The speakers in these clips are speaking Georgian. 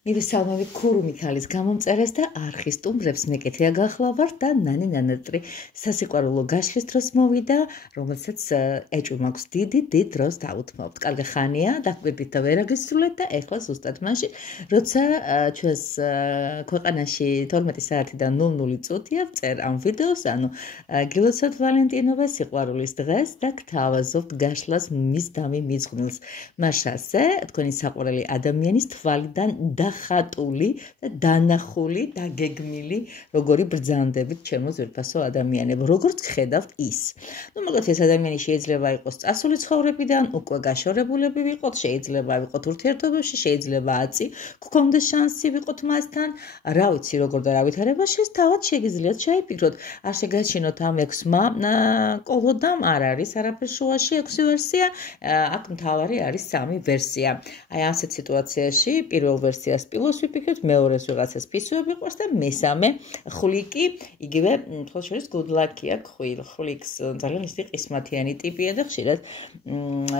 მივესალმები ქურუ მიქალის გამომწერეს და არხის სტუმრებს მეკეთია გახლავართ და ნანი ნანატრი სასიყვარულო გაშლის დროს მოვიდა, რომელსაც ეჭვი მაქვს დიდი დროს დაუთმობთ. კარგი ხანია, დაგვირგვით და ვერ აგისრულეთ და ეხლა ზუსტად მაშინ, როცა ჩვენს ქვეყანაში 12 საათიდან 00 წუთია ვწერ ამ ვიდეოს, ანუ გილოცავთ ვალენტინობას სიყვარულის დღეს და გთავაზობთ გაშლას მის დამი მიძღვნილს. მაშასე თქვენი საყვარელი ადამიანის თვალიდან ხატული და დანახული, დაგეგმილი, როგორი ბრძანდებით ჩემო ძვირფასო ადამიანებო, როგორც ხედავთ ის. მოკლედ ეს ადამიანი შეიძლება იყოს წასული ცხოვრებიდან, უკვე გაშორებულები ვიყოთ, შეიძლება ვიყოთ ურთიერთობებში, შეიძლება აწი გქონდეს შანსი ვიყოთ მასთან, რა ვიცი როგორ და რა ვითარებაში, თავად შეგიძლიათ ჩაიფიქროთ. არ შეგაჩინოთ ამ 6-მა კოლოდამ, არ არის არაფერ შუაში 6 ვერსია, აქ მთავარი არის 3 ვერსია. აი ასეთ სიტუაციაში პირველ ვერსიას პილოს ვიფიქრეთ, მეორეს ვიღაცას ფისუები ყავს და მესამე ხვლიკი, იგივე თქო შორის good luck-ია ხვლიკს ძალიან ისეთი ყისმათიანი ტიპია და ხშირად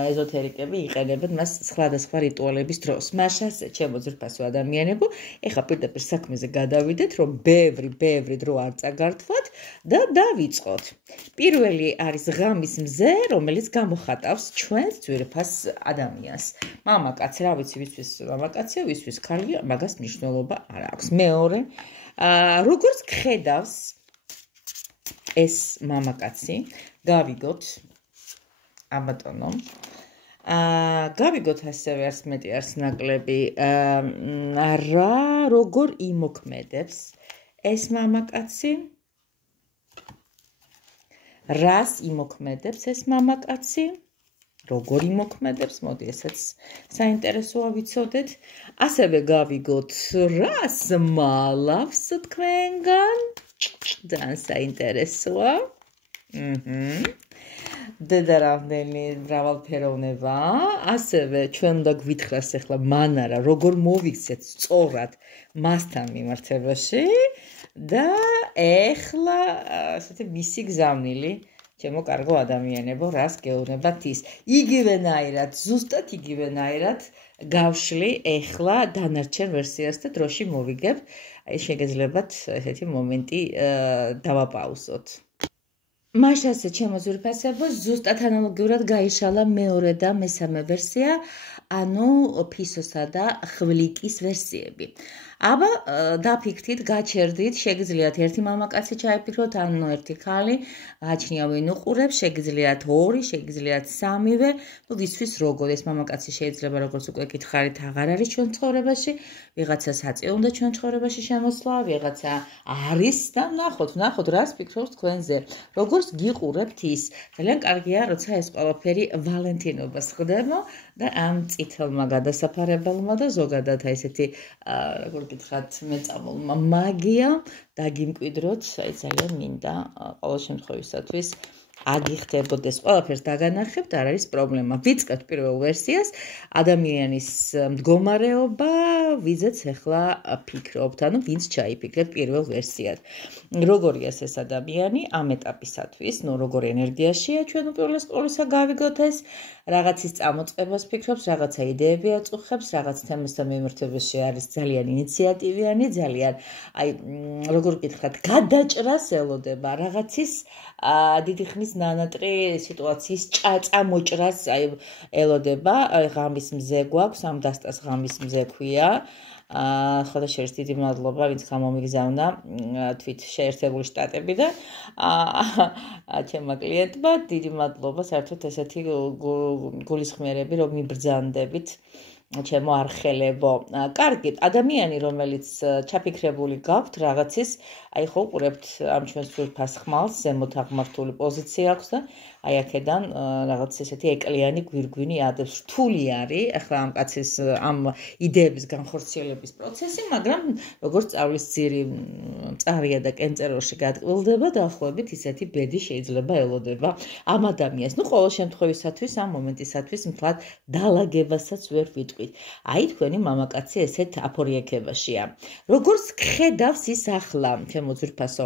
ეზოთერიკები იყენებენ მას სხვადასხვა რიტუალების დროს. მაშასე ჩემო ძვირფასო ადამიანებო, ეხლა პირდაპირ საქმეზე გადავიდეთ, რომ ბევრი დრო არ წაგართვათ და დავიწყოთ. პირველი არის ღამის მზე, რომელიც გამოხატავს ჩვენს ძვირფას ადამიანს. მამაკაც, რა ვიცი, ვისთვის მამაკაცია, ვისთვის ქალია, მაგას მნიშვნელობა არ აქვს. მეორე, როგორც გხედავს ეს მამაკაცი, გავიგოთ აბატონო. გავიგოთ ასევე არც მეტი არც ნაკლები, როგორ იმოქმედებს ეს მამაკაცი, რას იმოქმედებს ეს მამაკაცი, როგორ იმოქმედებს, მოდი ესეც საინტერესოა ვიცოდეთ. ასევე გავიგოთ, რას მალავს თქვენგან, ძალიან საინტერესოა. დედა რამდენი მრავალფეროვნება, ასევე ჩვენ უნდა გვითხრას ახლა მან არა, როგორ მოვიქცეთ სწორად მასთან მიმართებაში და ეხლა ასეთი მისი გზავნილი ჩემო კარგო ადამიანებო, რას გეუბნებათ ის. იგივენაირად, ზუსტად იგივენაირად გავშლი ეხლა დანარჩენ ვერსიას და დროში მოვიგებ. აი შეგეძლებათ ესეთი მომენტი დავაპაუსოთ. მაშასე ჩემო ძვირფასებო, ზუსტად ანალოგიურად გაიშალა მეორე და მესამე ვერსია, ანუ ფისოსა და ხვლიკის ვერსიები. აბა დაფიქრდით, გაჩერდით, შეგიძლიათ ერთი მამაკაცი ჩაიფიქროთ, ანუ ერთი ხალი, გააჩნია ვინ უყურებს, შეგიძლიათ 2, შეგიძლიათ 3-ვე, ну ვისთვის როგორ ეს მამაკაცი შეიძლება როგორც უკვე გითხარით, აღარ არის ჩვენ ცხოვრებაში, ვიღაცა საწე უნდა ჩვენ ცხოვრებაში შემოსვლა, ვიღაცა არის და ნახოთ, რას ფიქრობს თქვენზე. როგორც გიყურებთ ის, ძალიან კარგია, როცა ეს ყველაფერი ვალენტინობას ხდება და ამ წითელმა გადასაფარებელმა და ზოგადად ესეთი როგორ გითხრათ, მეწამულმა მაგია დაგიმკვიდროთ, აი ძალიან მინდა ყოველ შემთხვევისათვის აგიხდებოდეს, ყველაფერს დაგანახებთ, არ არის პრობლემა. ვიწყებთ პირველ ვერსიას, ადამიანის მდგომარეობა, ვიზეც ახლა ფიქრობთ, ანუ ვინც ჩაიფიქრეთ პირველ ვერსიად. როგორია ეს ადამიანი ამ ეტაპისათვის, როგორ ენერგიაშია ჩვენ უპირველეს ყოვლისა გავიგოთ ეს, რაღაცის წამოწყებას ფიქრობს, რაღაცა იდეები აწუხებს, რაღაც თემასთან მიმართებაში არის ძალიან ინიციატივიანი, ძალიან აი როგორ გითხრათ, გადაჭრას ელოდება, რაღაცის დიდი ხნის ნანატრი სიტუაციის წამოჭრას ელოდება, ღამის მზე გვაქვს, ამ დასტას ღამის მზე ქვია. ხოდა შორის დიდი მადლობა, ვინც გამომიგზავნა თვით შეერთებული შტატები და ჩემმა კლიენტმა დიდი მადლობა, საერთოდ ესეთი გულისხმიერები, რომ მიბრძანდებით ჩემო არხელებო. კარგი, ადამიანი, რომელიც ჩაფიქრებული გაქვთ რაღაცის, აი ხო უყურებთ ამ ჩვენს ძვირფას ხმალს, ზემოთ აღმართული პოზიცია აქვს და აი აქედან რაღაც ესეთი ეკლიანი გვირგვინი ადებს. რთული არის ახლა ამ კაცის ამ იდეების განხორციელების პროცესი, მაგრამ როგორც სწავლის ძირი მწარია და კენწეროში გადყვილდება, დაახლოებით ისეთი ბედი შეიძლება ელოდება ამ ადამიანს. ყოველ შემთხვევისათვის ამ მომენტისათვის მთლად დალაგებასაც ვერ ვიტყვით. აი თქვენი მამაკაცი ესეთ აფორიაქებაშია. როგორც გხედავს ის ახლა, ჩემო ძვირფასო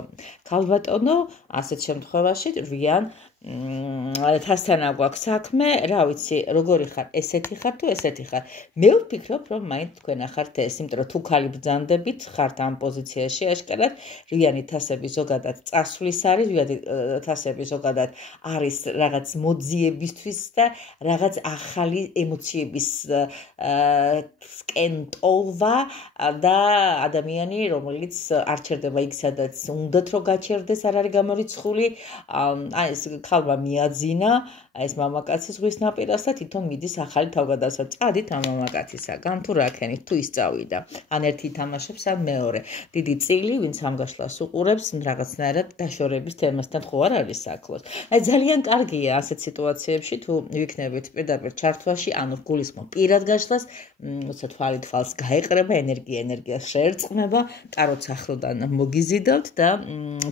ქალბატონო, ასეთ შემთხვევაში რვიან თასთან აგვაქვს საქმე, რა ვიცი, როგორი ხარ, ესეთი ხარ თუ ესეთი ხარ. მე ვფიქრობ, რომ მაინც თქვენ ახართ ეს, იმიტომ რომ თუ ქალი ბრძანდებით, ხართ ამ პოზიციაში აშკარად, რვიანი თასები ზოგადად წასვლის არის, რვიანი თასები ზოგადად არის რაღაც მოძიებისთვის და რაღაც ახალი ემოციების სკენტოლვა და ადამიანი, რომელიც არ ჩერდება იქ, სადაც უნდათ რომ გაჩერდეს, არ არის გამორიცხული, აი ეს ხალბა მიაძინა ეს მამაკაცი ზღვის ნაპირას და თვითონ მიდის ახალი თავგადასავ. წადით ამ მამაკაცისაგან თუ რა ქენით თუ ის წავიდა. ან ერთი თამაშობს, ან მეორე. დიდი წილი, ვინც ამ გაშლას უყურებს, რაღაცნაირად დაშორების თემასთან ხო არ არის საქმე. აი ძალიან კარგია ასეთ სიტუაციებში თუ ვიქნებით პირდაპირ ჩართვაში, ანუ გულისხმობ პირად გაშლას, როცა თვალი თვალს გაეყრება, ენერგიას შეერწყმება, ტაროც ახლოდან მოგიზიდავთ და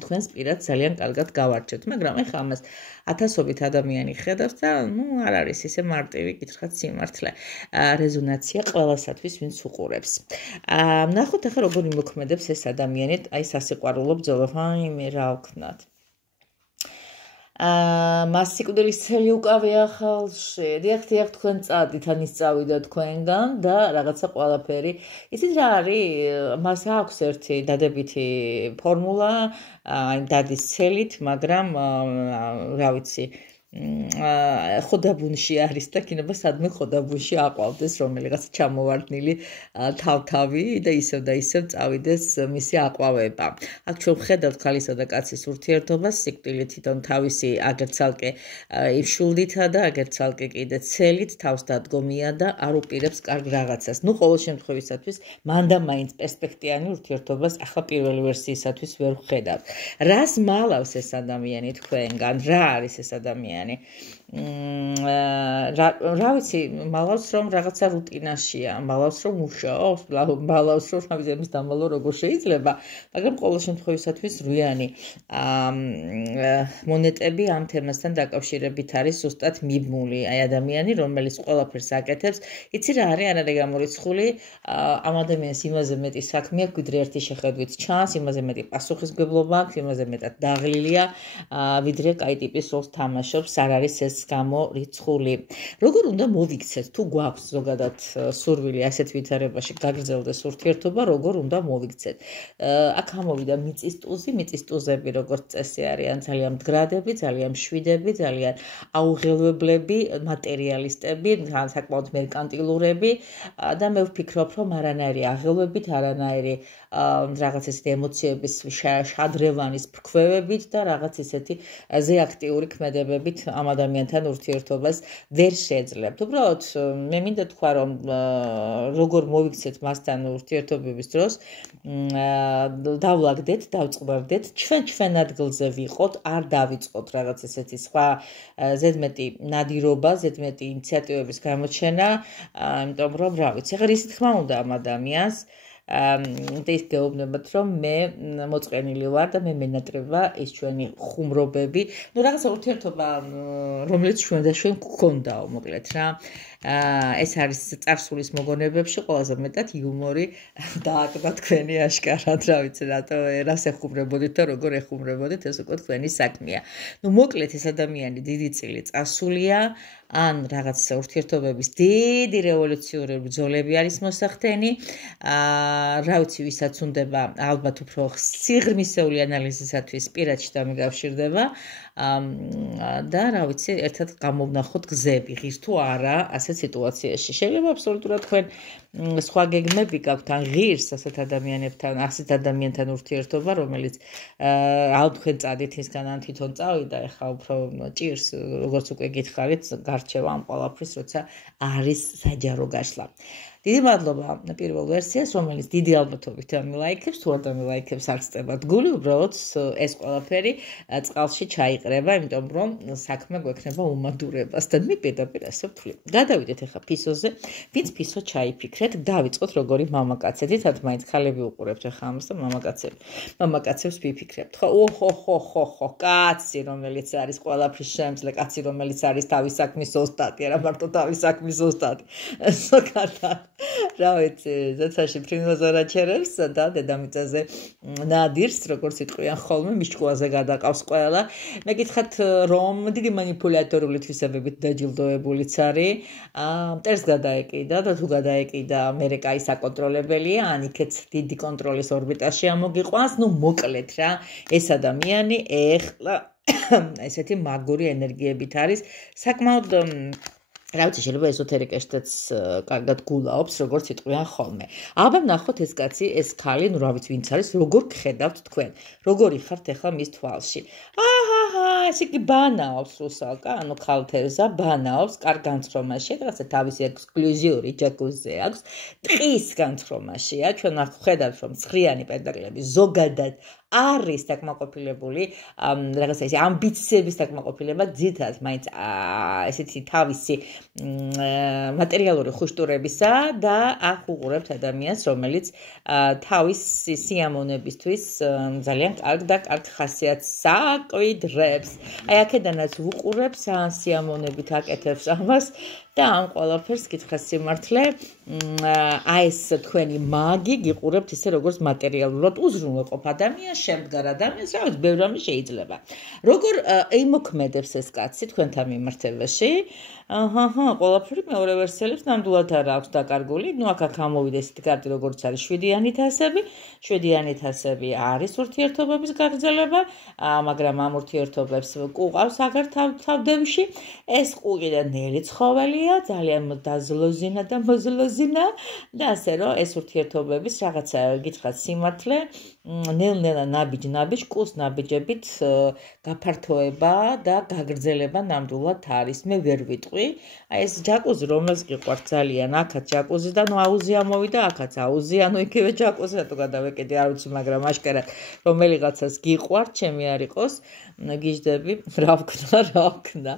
თქვენს პირად ძალიან კარგად გავარჩევთ. მაგრამ ეხლა ამას ათასობით ადამიანი ხედავს და არ არის ისე მარტივი კითხაც სიმართლე. რეზონანსია ყველასათვის ვინც უყურებს. ნახოთ ახლა როგორ იმოქმედებს ეს ადამიანი, აი სასიყვარულო ბრძოლა, მე რა ვქნათ. მას სიკვდილის ცელი უკავია ახალში. დიახ, თქვენ წადით, ან ის წავიდა თქვენგან და რაღაცა ყველაფერი. იცით რა არის? მას აქვს ერთი დადებითი ფორმულა, აი დადის ცელით, მაგრამ რა ვიცი, ხოდაბუნში არის და იქნება სადმე ხოდაბუნში აყვავდეს რომელიღაც ჩამოვარდნილი თავთავი და ისევ წავიდეს მისი აყვავება. აქ ჩვენ ვხედავთ ქალისა და კაცის ურთიერთობას, სიკვდილი თვითონ თავისი აგერ ცალკე იფშულდითა და აგერ ცალკე კიდე ცელით თავს დადგომია და არ უპირებს კარგ რაღაცას. ყოველ შემთხვევისათვის მანდა მაინც პერსპექტივიანი ურთიერთობას ახლა პირველი ვერსიისათვის ვერ ვხედავთ. რას მალავს ეს ადამიანი თქვენგან? რა არის ეს ადამიანი? რა ვიცი, მალავს რომ რაღაცა რუტინაშია, მალავს რომ მუშაობს, მალავს რომ ამის დამალო როგორ შეიძლება, მაგრამ ყოველ შემთხვევისათვის რვიანი მონეტები ამ თემასთან დაკავშირებით არის ზუსტად მიბმული. აი ადამიანი, რომელიც ყველაფერს აკეთებს, იცი რა არის, არ არის გამორიცხული, ამ ადამიანს იმაზე მეტი საქმე აქვს, ვიდრე ერთი შეხედვით ჩანს, იმაზე მეტი პასუხისმგებლობა აქვს, იმაზე მეტად დაღლილია, ვიდრე კაი ტიპის როლს თამაშობს. არ არის ეს გამორიცხული. როგორ უნდა მოვიქცეთ თუ გვაქვს ზოგადად სურვილი ასეთ ვითარებაში გაგრძელდეს ურთიერთობა, როგორ უნდა მოვიქცეთ? აქ ამოვიდა მიწის ტუზები, როგორც წესი არიან ძალიან მდგრადები, ძალიან მშვიდები, ძალიან აუღელვებლები, მატერიალისტები, საკმაოდ მერკანტილურები და მე ვფიქრობ, რომ არანაირი აღელვებით, არანაირი რაღაც ესეთი ემოციების შადრევანის ფრქვევებით და რაღაც ესეთი ზეაქტიური ქმედებებით ამ ადამიანთან ურთიერთობას ვერ შეძლებთ. უბრალოდ მე მინდა თქვა, რომ როგორ მოვიქცეთ მასთან ურთიერთობების დროს, დავლაგდეთ, დავწყდეთ, ჩვენ ადგილზე ვიყოთ, არ დავიწყოთ რაღაც ესეთი სხვა ზედმეტი ნადირობა, ზედმეტი ინიციატივების გამოჩენა, იმიტომ რომ რა ვიცი, ახლა ისი თქმა უნდა ამ ადამიანს ის გეუბნებათ, რომ მე მოწყენილი ვარ და მე მენატრება ეს ჩვენი ხუმრობები. რაღაცა ურთიერთობა, რომელიც ჩვენ და ჩვენ გქონდაო, მოკლედ რა. ეს არის წარსულის მოგონებებში ყველაზე მეტად იუმორი დააკდა თქვენი აშკარად, რა ვიცი, რას ეხუმრებოდით და როგორ ეხუმრებოდით, ეს უკვე თქვენი საქმეა. მოკლედ ეს ადამიანი დიდი წილი წასულია, ან რაღაც ურთიერთობების დიდი რევოლუციური ბრძოლები არის მოსახდენი. რა ვიცი, ვისაც უნდება ალბათ უფრო სიღრმისეული ანალიზისათვის პირადში დამიკავშირდება და რა ვიცი, ერთად გამოვნახოთ გზები, ღირს თუ არა ასეთ სიტუაციაში. შეიძლება აბსოლუტურად თქვენ სხვა გეგმები გაქვთ, ან ღირს ასეთ ადამიანთან ურთიერთობა, რომელიც თქვენ წადით ისგან, ან თვითონ წავიდა, ეხლა უფრო ჭირს, როგორც უკვე გითხარით, გარჩევა ამ ყველაფრის, როცა არის საჯარო გაშლა. დიდი მადლობა პირველ ვერსიას, რომელიც დიდი ალბათობით ამილაიქებს, თუ არ დამილაიქებს, არ წდებათ გული, უბრალოდ ეს ყველაფერი წყალში ჩაიყრება, იმიტომ რომ საქმე გვექნება უმადურებას და მე პირდაპირ ასე ვთვლი. გადავიდეთ ახლა ფისოზე, ვინც ფისო ჩაიფიქრე მივკითხეთ, დავიწყოთ როგორი მამაკაცი. თითქოს მაინც ქალები უყურებთ ახლა ამას და მამაკაცებს ვიფიქრებთ. ხო, კაცი, რომელიც არის ყველაფრის შემძლე, კაცი, რომელიც არის თავის საქმის ოსტატი, არა მარტო თავის საქმის ოსტატი. ზოგადად, რა ვიცი, ზეცაში ფრინველზარა ჩერებს და დედამიწაზე ნადირს, როგორც იტყვიან ხოლმე, მის ჭკუაზე გადაყავს ყველა. მეკითხეთ, რომ დიდი манипуляტორული თვისებებით დაჯილდოებულიც არის. მტერს გადაეკიდა და თუ გადაეკიდა, მერე კაი საკონტროლებელია, ან იქაც დიდი კონტროლის ორბიტაში ამოგიყვანს, მოკლედ რა, ეს ადამიანი ეხლა ესეთი მაგური ენერგიებით არის, საკმაოდ რა ვიცი, შეიძლება ეზოთერიკაშიც კარგად გულაობს, როგორც იტყვიან ხოლმე. აბა ნახოთ ეს კაცი, ეს ქალი, რა ვიცი, ვინც არის, როგორ გხედავთ თქვენ, როგორი ხართ ახლა მის თვალში. ესე იგი ბანაობს რუსალკა, ანუ ქალთევზა ბანაობს კარგ განცრომაში, რაღაცა თავისი ექსკლუზიური ჯაკუზი აქვს, ტყის განცრომაშია, ჩვენ ვხედავთ, რომ ცხრიანი პენტაკლები ზოგადად არის დაკმაყოფილებული, რაღაცა ისე ამბიციების დაკმაყოფილება ძირითადად მაინც ესეთი თავისი მატერიალური ხუშტურებისა და აქ უყურებთ ადამიანს, რომელიც თავის სიამოვნებისთვის ძალიან კარგ და კარგ ხასიათს აკვირდებს. აი აქედანაც უყურებს, სიამოვნებით აკეთებს ამას და ამ ყველაფერს გითხრათ სიმართლე, აი ეს თქვენი მაგი გიყურებთ ისე როგორც მატერიალურად უზრუნველყოფ ადამიანს, შემდგარ ადამიანს, რა ვიცი, ბევრ რამე შეიძლება. როგორ იმოქმედებს ეს კაცი თქვენთან მიმართებაში? ყველაფერი მეორე ვერსიალებს ნამდვილად არა აქვს დაკარგული. აქ ამოვიდა ესეთი კარტი, როგორც არის 7-იანი თასები. 7-იანი თასები არის ურთიერთობების გაგრძელება, მაგრამ ამ ურთიერთობებს ყუყავს აგარ თავდევში. ეს ყუყი და ნელი ცხოველია, ძალიან დაზლოზინა და მოზლოზინა და ასე რომ ეს ურთიერთობების რაღაცა გითხრათ სიმართლე, ნელ-ნელა ნაბიჯ-ნაბიჯ, კუს-ნაბიჯებით გაფართოება და გაგრძელება ნამდვილად არის. მე ვერ ვიტყვი. აი ეს ჯაკუზი, რომელს გიყვართ ძალიან, აქაც ჯაკუზი და აუზი ამოვიდა, აქაც აუზი, იგივე ჯაკუზი, რატო გადავეკიდე, არ ვიცი, მაგრამ აშკარად რომელიღაცას გიყვართ, ჩემი არ იყოს, გიждები, რა ვქნა.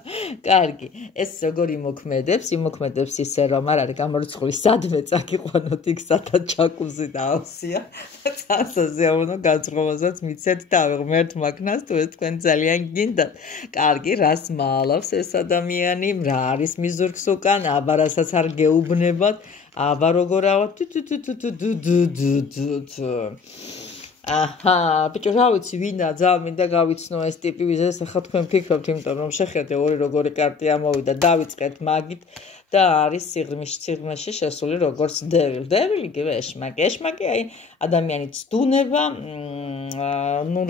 კარგი, ეს როგორ იმოქმედებს ისე, რომ არ არის გამორიცხული, სადმე წაგიყვანოთ იქ, სადაც ჯაკუზი და აუზია და წასაზეავნო განწყობასაც მიცეთ თავი, ღმერთ მაგნას, თუ ეს თქვენ ძალიან გინდათ. კარგი, რას მალავს ეს ადამიანი, რა არის მიზურგს უკან, აბა რასაც არ გეუბნებათ, აბა როგორ ავა ბიჭო, რა ვიცი, ვინა ძალიან მინდა გავიცნო ეს ტიპი, ვიზეს ახლა თქვენ ფიქრობთ, იმიტომ რომ შეხედე ორი როგორი კარტი ამოვიდა, დავიწყეთ მაგით და არის სიღრმეში შესული როგორც დევილი, იგივე ეშმაკი, აი ადამიანი ცდუნება,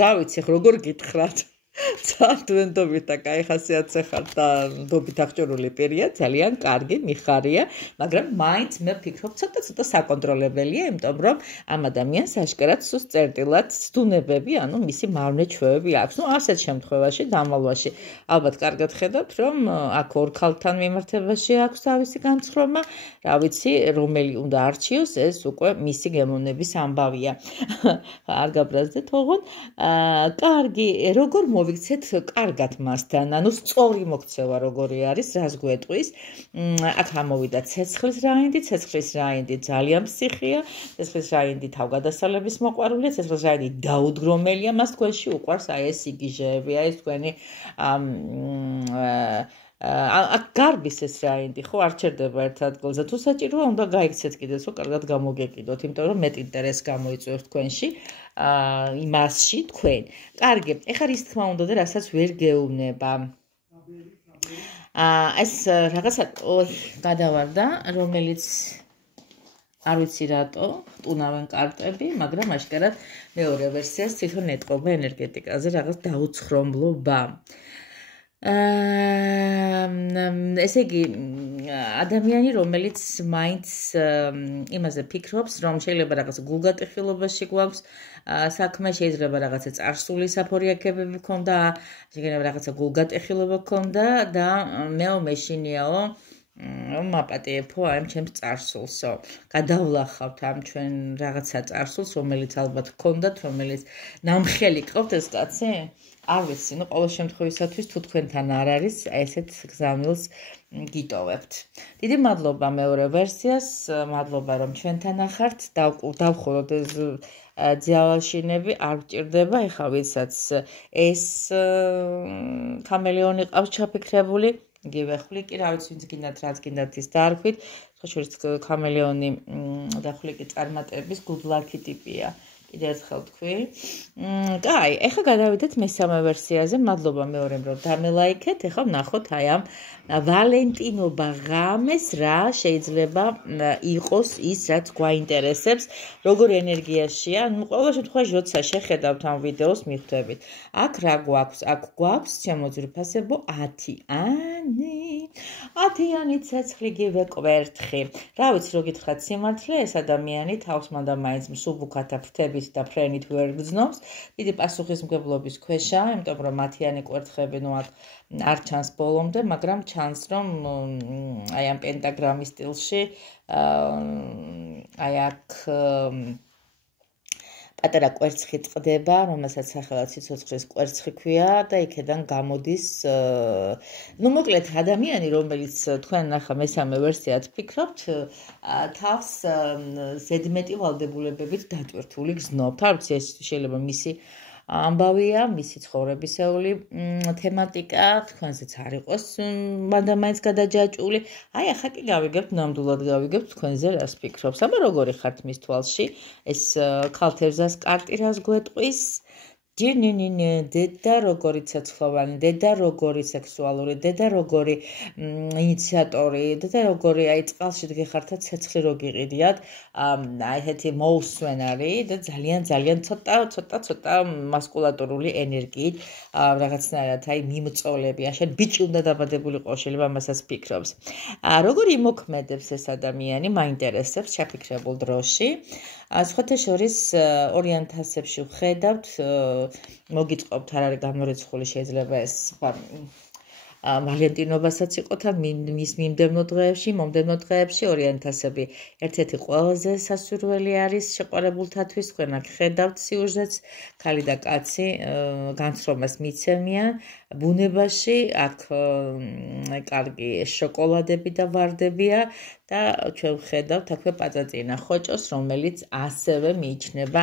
რა ვიცი, როგორ გითხრათ. ძალიან და კაი ხასიათზე ხართ და დობით აღჭურვილი პირია, ძალიან კარგი, მიხარია, მაგრამ მაინც მე ვფიქრობ, ცოტა საკონტროლებელია, იმიტომ რომ ამ ადამიანს აშკარად სუსტ წერტილად ცდუნებები, ანუ მისი მავნე ჩვევები აქვს. ასეთ შემთხვევაში, დამალვაში, ალბათ კარგად ხედავთ, რომ აქ ორ ქალთან მიმართებაში აქვს თავისი განცხრომა, რა ვიცი, რომელი უნდა არჩიოს, ეს უკვე მისი გემოვნების ამბავია. არ გაბრაზდეთ ოღონდ. კარგი, როგორ მოვიქცეთ კარგად მასთან, ანუ სწორი მოქცევა როგორი არის, რას გვეტყვის. აქ ამოვიდა ცეცხლის რაინდი ძალიან ფსიხია, ცეცხლის რაინდი თავგადასავლების მოყვარულია, ცეცხლის რაინდი დაუდგრომელია, მას თქვენში უყვარს აი ეს იგიჟეები, აი ეს თქვენი აქ გარბის ეს რაინდი, ხო, არ ჩერდება ერთ ადგილზე. თუ საჭიროა, უნდა გაიქცეთ კიდეც, რომ კარგად გამოგეკიდოთ, იმიტომ რომ მეტ ინტერესს გამოიწვევთ თქვენში. იმასში თქვენ. კარგი, ეხლა რის თქმა უნდა და რასაც ვერ გეუბნება. ეს რაღაცა გადავარდა, რომელიც არ ვიცი რატო, ტუნავენ კარტები, მაგრამ აშკარად მეორე ვერსიას თვითონ ეტყობა ენერგეტიკაზე რაღაც დაუცხრომლობა. ესე იგი, ადამიანი, რომელიც მაინც იმაზე ფიქრობს, რომ შეიძლება რაღაც გულგატეხილობაში გვაქვს საქმე, შეიძლება რაღაცა წარსული საფორიაქებები გქონდა, შეიძლება რაღაცა გულგატეხილობა გქონდა და მეშინიაო, რომ მაპატიებო აი ამ ჩემს წარსულსო. გადავლახავთ ამ ჩვენ რაღაცა წარსულს, რომელიც ალბათ გქონდათ, რომელიც ნამხელი ყავთ ეს კაცი? არ ვიცი, ნუ ყოველ შემთხვევისათვის თუ თქვენთან არ არის, ესეთ გზავნილს გიტოვებთ. დიდი მადლობა მეორე ვერსიას, მადლობა რომ ჩვენთან ახართ. დავხუროთ ეს ძიავაშინები, არ ვჭირდება, ეხლა ვისაც ეს კამელეონი ყავს ჩაფიქრებული, იგივე ხვლიკი, რა ვიცი, ვინც გინდათ, რაც გინდათ ის დაარქვით. ხოშორის კამელეონი და ხვლიკი წარმატების good luck ტიპია. კიდევ ერთხელ თქვი. კაი, ეხლა გადავიდეთ მესამე ვერსიაზე. მადლობა მეორემ რომ დამელაიქეთ. ეხლა ვნახოთ აი ამ ვალენტინობა ღამეს რა შეიძლება იყოს ის, რაც გვაინტერესებს, როგორი ენერგიაშია. ნუ ყოველ შემთხვევაში, როცა შეხედავთ ამ ვიდეოს, მიხვდებით. აქ რა გვაქვს? აქ გვაქვს ჩემო ძვირფასებო 10-იანი. 10-იანი ცეცხლი გივე კვერთხი. რა ვიცი, რო გითხრათ სიმართლე, ეს ადამიანი თავს მანდა მაინც მსუბუქათა ფრთებით და ფრენით ვერ გრძნობს. დიდი პასუხისმგებლობის ქვეშაა, იმიტომ რომ 10-იანი კვერთხები ნუ არ ჩანს ბოლომდე, მაგრამ ჩანს რომ აი ამ პენტაგრამის სტილში აი აქ პატარა კვერცხი წყდება, რომელსაც სახელად სიცოცხლის კვერცხი ქვია და იქედან გამოდის ნუ მოკლედ ადამიანი, რომელიც თქვენ ახლა მესამე ვერსიად ფიქრობთ, თავს ზედმეტი ვალდებულებებით დატვირთული გრძნობთ. არ ვიცი, ეს შეიძლება მისი ამბავია, მისი ცხოვრებისეული თემატიკა, თქვენზეც არ იყოს მანდა მაინც გადაჯაჭვული. აი, ახლა კი გავიგებთ, ნამდვილად გავიგებთ თქვენზე რას ფიქრობს. აბა როგორი ხართ მის თვალში? ეს ქალთევზას კარტი რას გვეტყვის? ჯინინინი, დედა როგორი ცეცხლოვანი, დედა როგორი სექსუალური, დედა როგორი ინიციატორი, დედა როგორი აი წყალში დგეხართა ცეცხლი რო გიყიდიათ, აი ესეთი მოუსვენარი და ძალიან ცოტა მასკულატურული ენერგიით რაღაცნაირად აი მიმწოლები, შენ ბიჭი უნდა დაბადებულიყო, შეიძლება ამასაც ფიქრობს. როგორი იმოქმედებს ეს ადამიანი, მაინტერესებს შეფიქრებულ დროში. სხვათა შორის ორიენტაციებში ვხედავთ, მოგიწყობთ, არ არის გამორიცხული, შეიძლება ეს ვალენტინობასაც იყოს და მის მომდევნო დღეებში ორიენტაციები ერთ-ერთი ყველაზე სასურველი არის შეყვარებულთათვის. თქვენ აქ ხედავთ სიუჟეტს, ქალი და კაცი განცრომას მიცემიან ბუნებაში, აქ კარგი შოკოლადები და ვარდებია და ჩვენ ვხედავთ აქვე პაწაწინა ხოჭოს, რომელიც ასევე მიიჩნევა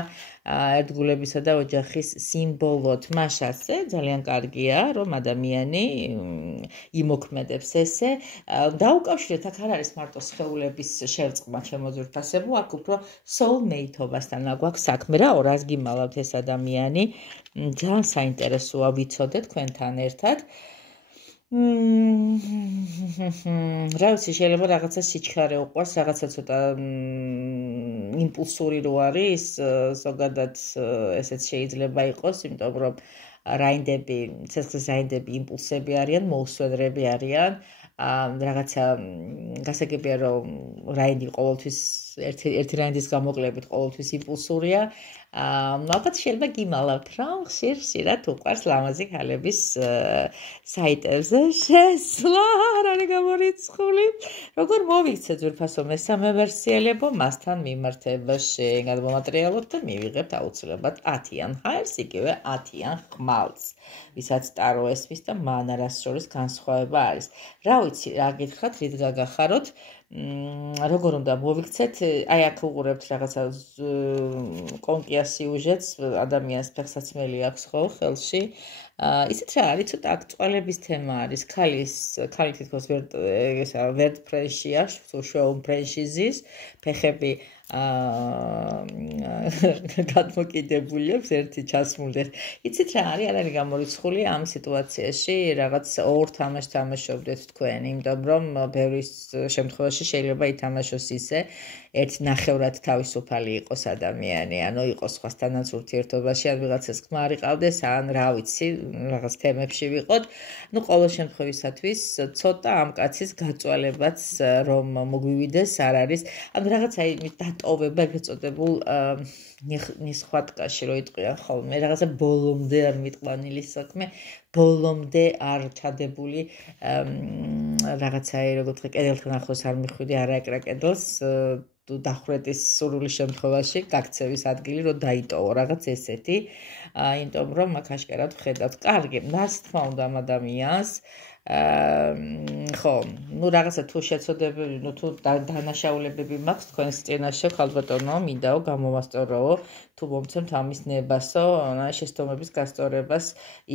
ერთგულებისა და ოჯახის სიმბოლოდ. მაშასე ძალიან კარგია, რომ ადამიანი იმოქმედებს ესე. დაუკავშირეთ, აქ არ არის მარტო სხეულების შერწყმა ჩემო ძვირფასებო, აქ უფრო soulmate-ობასთან გვაქვს საქმე. რა ორას გიმალავთ ეს ადამიანი. ძალიან საინტერესოა ვიცოდეთ თქვენთან ერთად. რა ვიცი, შეიძლება რაღაცა სიჩქარე უყვარს, რაღაცა ცოტა იმპულსური რო არის, ზოგადად ესეც შეიძლება იყოს, იმიტომ რომ რაინდები, ცეცხლის რაინდები იმპულსები არიან, მოუსვენრები არიან. რაღაცა გასაგებია, რომ რაინდი ყოველთვის ერთი რაინდის გამოკლებით ყოველთვის იმპულსურია. ალბათ შეიძლება გიმალავთ, რომ ხშირად უყვარს ლამაზი ქალების საიტებზე შესვლა, არ არის გამორიცხული. როგორ მოვიქცეთ ძვირფასო მესამე ვერსიელებო, მასთან მიმართებაში გადმოვატრიალოთ და მივიღებთ აუცილებლად 10-იან ჰაერს, იგივე 10-იან ხმალს, ვისაც ტარო ესმის და მან არასდროს განსხვავება არის. რა ვიცი, რა გითხრათ, რით გაგახაროთ, როგორ უნდა მოვიქცეთ, აი აქ უყურებთ რაღაცა კონკია სიუჟეტს, ადამიანს ფეხსაცმელი აქვს ხო ხელში. ისეთ რა არის, ცოტა აქ წვალების თემა არის, ქალი თითქოს ვერტ ფრენშია, შუა ფრენში ზის, ფეხები გადმოკიდებულია, ერთი ჩასმული. იცით რა არის, არ არის გამორიცხული ამ სიტუაციაში, რაღაც ორ თამაშს თამაშობდეთ თქვენ, იმიტომ რომ ბევრი შემთხვევაში შეიძლება ითამაშოს ისე, ერთ ნახევრად თავისუფალი იყოს ადამიანი, ანუ იყოს სხვასთანაც ურთიერთობაში, ან ვიღაცას ქმარი ყავდეს, ან რა ვიცი, რაღაც თემებში ვიყოთ. ნუ ყოველ შემთხვევისათვის ცოტა ამ კაცის გაწვალებაც რომ მოგვივიდეს არ არის, ანუ რაღაცა დატოვება ეგრეთ წოდებულ ნისხვატკაში რო იტყვიან ხოლმე რაღაცა ბოლომდე არ მიტყვანილი საქმე ბოლომდე არ ჩადებული რაღაცაი როგორც ვთქვი კედელთან ახლოს არ მიხვიდი არაეკრა კედელს დახვრეტის სურვილის შემთხვევაში გაქცევის ადგილი რო დაიტოვო რაღაც ესეთი იმიტომ რომ აქ აშკარად ვხედავთ კარგი მას თქმა უნდა ამ ადამიანს ხო, ну რაღაცა თუ შეცოდებები, ну თუ დანაშაულებები მაქვს თქვენს წინაშე, ხალბატონო, მინდაო გამოვასწოროო, თუ მომცემთ ამის ნებასო, შეცდომების გასწორებას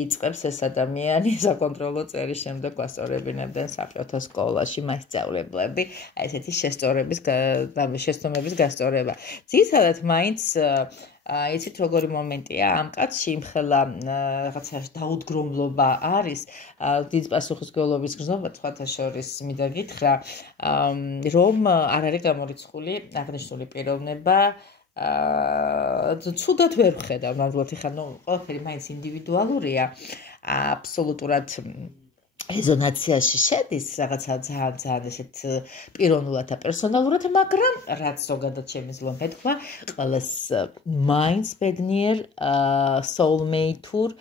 იწყებს ეს ადამიანი საკონტროლო წერის შემდეგ ვასწორებინებდნენ საბჭოთა სკოლაში მასწავლებლები, აი ესეთი შეცდომების გასწორება. ძირითადად მაინც იცით როგორი მომენტია ამ კაცში იმხელა რაღაცა დაუდგრომლობა არის დიდ პასუხისმგებლობის გრძნობა სხვათა შორის მინდა გითხრა რომ არ არის გამორიცხული აღნიშნული პიროვნება ცუდად ვერ ვხედავ ნამდვილად ხა ნუ ყველაფერი მაინც ინდივიდუალურია აბსოლუტურად რეზონანსიაში შედის რაღაცა ძალიან ესეთ პიროვნულად და პერსონალურად, მაგრამ რაც ზოგადად შემიძლია მეთქვა, ყველას მაინც ბედნიერ soulmate-ურ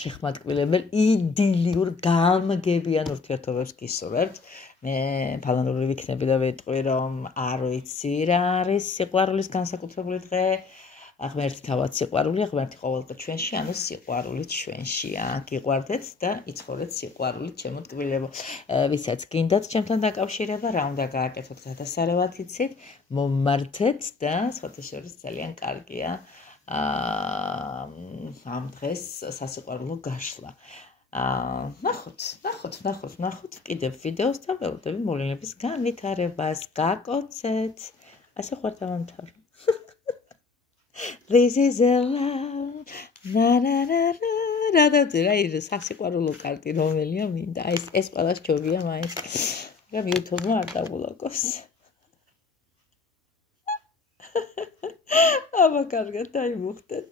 შეხმატკივრებელ იდილიურ გამგებიან ურთიერთობებს გისურვებთ. მე ფალანური ვიქნები და ვიტყვი რომ არ ვიცი რა არის სიყვარულის განსაკუთრებული დღე ღმერთი თავად სიყვარულია, ღმერთი ყოველდღე ჩვენში, ანუ სიყვარულით ჩვენშია. გიყვარდეთ და იცხოვრეთ სიყვარულით, ჩემო ტკბილებო. ვისაც გინდათ ჩემთან დაკავშირება, რა უნდა გააკეთოთ გადასარევად იცით, მომმართეთ და სხვათა შორის ძალიან კარგია ამ დღეს სასიყვარულო გაშლა. ნახოთ კიდევ ვიდეოს და ველოდები მოვლენების განვითარებას. გაკოცეთ. ასე ხوار დავამთავრე. This is a love, na na na na. რა ის სასიყვარულო კარტი რომელია მინდა. ეს ყველა ჯობია მაინც. რა YouTube-მა არ დაგულაკოს. აბა კარგად დაიმუხტეთ.